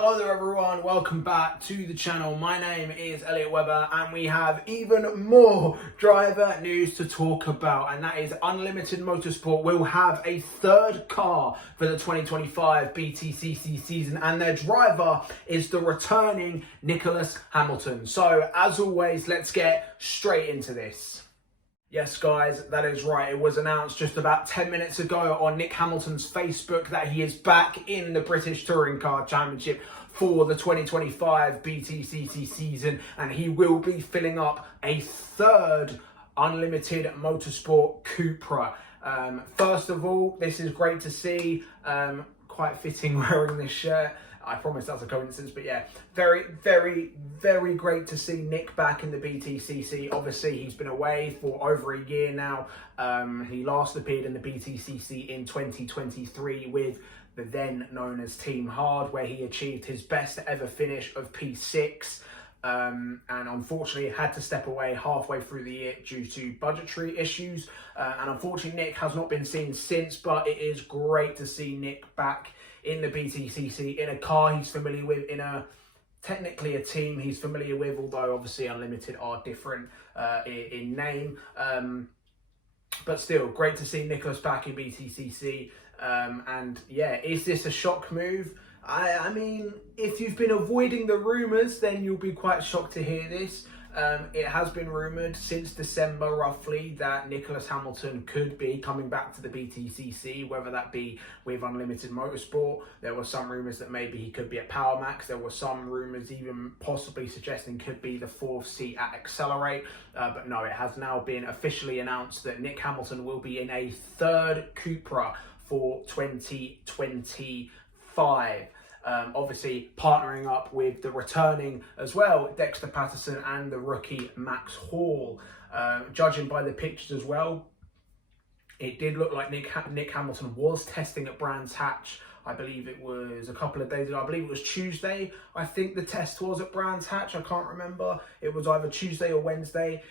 Hello there everyone, welcome back to the channel. My name is Elliot Webber and we have even more driver news to talk about, and that is Unlimited Motorsport will have a third car for the 2025 Btcc season, and their driver is the returning Nicolas Hamilton. So as always, let's get straight into this. Yes guys, that is right. It was announced just about 10 minutes ago on Nick Hamilton's Facebook that he is back in the British Touring Car Championship for the 2025 Btcc season, and he will be filling up a third Unlimited Motorsport Cupra. First of all, this is great to see. Quite fitting wearing this shirt. I promise that's a coincidence, but yeah, very great to see Nick back in the Btcc. Obviously, he's been away for over a year now. He last appeared in the Btcc in 2023 with the then known as Team Hard, where he achieved his best ever finish of P6. And unfortunately had to step away halfway through the year due to budgetary issues. And unfortunately, Nick has not been seen since, but it is great to see Nick back in the Btcc, in a car he's familiar with, in technically a team he's familiar with, although obviously Unlimited are different in name. But still, great to see Nicolas back in Btcc. And yeah, is this a shock move? I mean, if you've been avoiding the rumours, then you'll be quite shocked to hear this. It has been rumoured since December, roughly, that Nicolas Hamilton could be coming back to the Btcc, whether that be with Unlimited Motorsport. There were some rumours that maybe he could be at Power Max. There were some rumours even possibly suggesting could be the fourth seat at Accelerate. But no, it has now been officially announced that Nick Hamilton will be in a third Cupra for 2025. Obviously partnering up with the returning as well, Dexter Patterson, and the rookie Max Hall. Judging by the pictures as well, it did look like Nick Hamilton was testing at Brands Hatch. I believe it was a couple of days ago. I believe it was Tuesday. I think the test was at Brands Hatch. I can't remember. It was either Tuesday or Wednesday.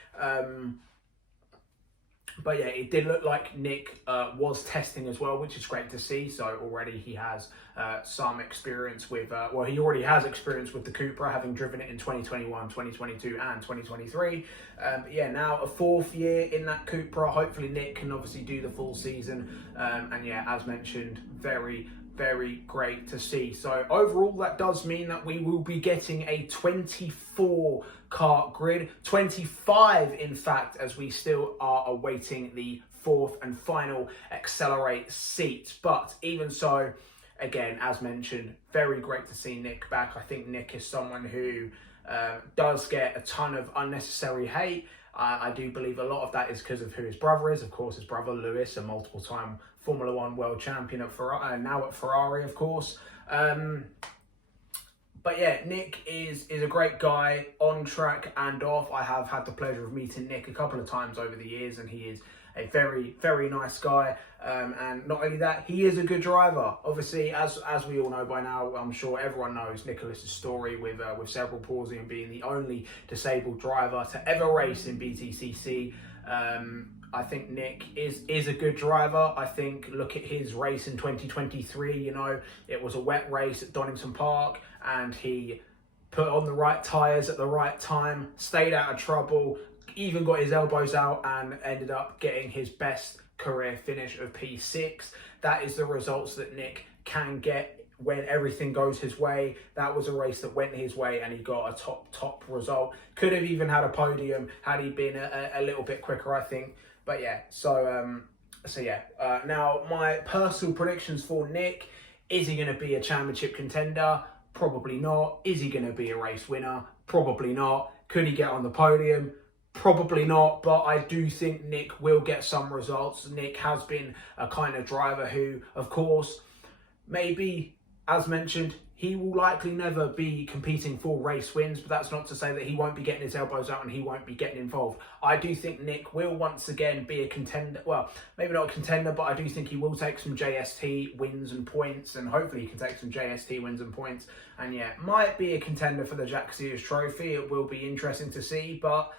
But yeah, it did look like Nick was testing as well, which is great to see. So already he has some experience with, well, he already has experience with the Cupra, having driven it in 2021, 2022 and 2023. But yeah, now a fourth year in that Cupra. Hopefully Nick can obviously do the full season. And yeah, as mentioned, very great to see. So overall, that does mean that we will be getting a 24 car grid, 25 in fact, as we still are awaiting the fourth and final Accelerate seat. But even so, again, as mentioned, very great to see Nick back. I think Nick is someone who does get a ton of unnecessary hate. I do believe a lot of that is because of who his brother is. Of course, his brother Lewis, a multiple-time Formula One world champion at Ferrari, now at Ferrari, of course. But yeah, Nick is a great guy on track and off. I have had the pleasure of meeting Nick a couple of times over the years, and he is a very nice guy. And not only that, he is a good driver. Obviously, as we all know by now, I'm sure everyone knows Nicolas's story with cerebral palsy and being the only disabled driver to ever race in Btcc. I think Nick is a good driver. I think, look at his race in 2023, you know, it was a wet race at Donington Park, and he put on the right tyres at the right time, stayed out of trouble, even got his elbows out, and ended up getting his best career finish of P6. That is the results that Nick can get when everything goes his way. That was a race that went his way, and he got a top result. Could have even had a podium had he been a little bit quicker, I think. But yeah, so yeah. Now, my personal predictions for Nick: is he going to be a championship contender? Probably not. Is he going to be a race winner? Probably not. Could he get on the podium? Probably not, but I do think Nick will get some results. Nick has been a kind of driver who, of course, maybe, as mentioned, he will likely never be competing for race wins, but that's not to say that he won't be getting his elbows out and he won't be getting involved. I do think Nick will once again be a contender. Well, maybe not a contender, but I do think he will take some JST wins and points, and hopefully he can take some JST wins and points. And yeah, might be a contender for the Jack Sears Trophy. It will be interesting to see, but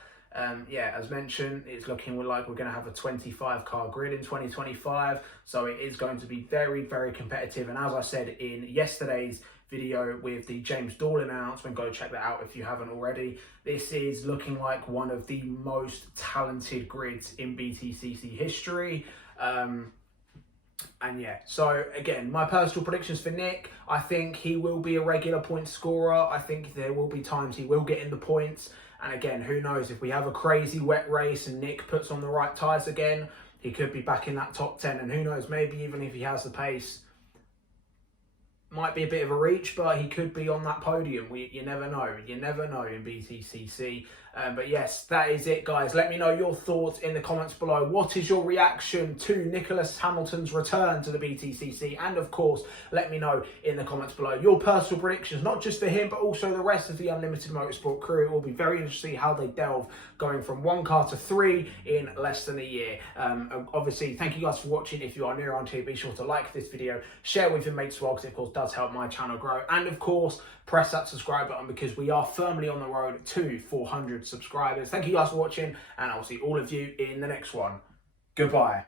yeah, as mentioned, it's looking like we're going to have a 25 car grid in 2025, so it is going to be very competitive. And as I said in yesterday's video with the James Doolan announcement. Go check that out if you haven't already. This is looking like one of the most talented grids in BTCC history. And yeah, so again, my personal predictions for Nick, I think he will be a regular point scorer. I think there will be times he will get in the points. And again, who knows, if we have a crazy wet race and Nick puts on the right tyres again, he could be back in that top 10. And who knows, maybe even if he has the pace, might be a bit of a reach, but he could be on that podium. You never know. You never know in BTCC. But yes, that is it, guys. Let me know your thoughts in the comments below. What is your reaction to Nicolas Hamilton's return to the BTCC? And of course, let me know in the comments below your personal predictions, not just for him, but also the rest of the Unlimited Motorsport crew. It will be very interesting to see how they delve, going from 1 car to 3 in less than a year. Obviously, thank you guys for watching. If you are new around here, be sure to like this video, share with your mates as well, because it of course does help my channel grow. And of course, press that subscribe button, because we are firmly on the road to 400 subscribers. Thank you guys for watching, and I'll see all of you in the next one. Goodbye.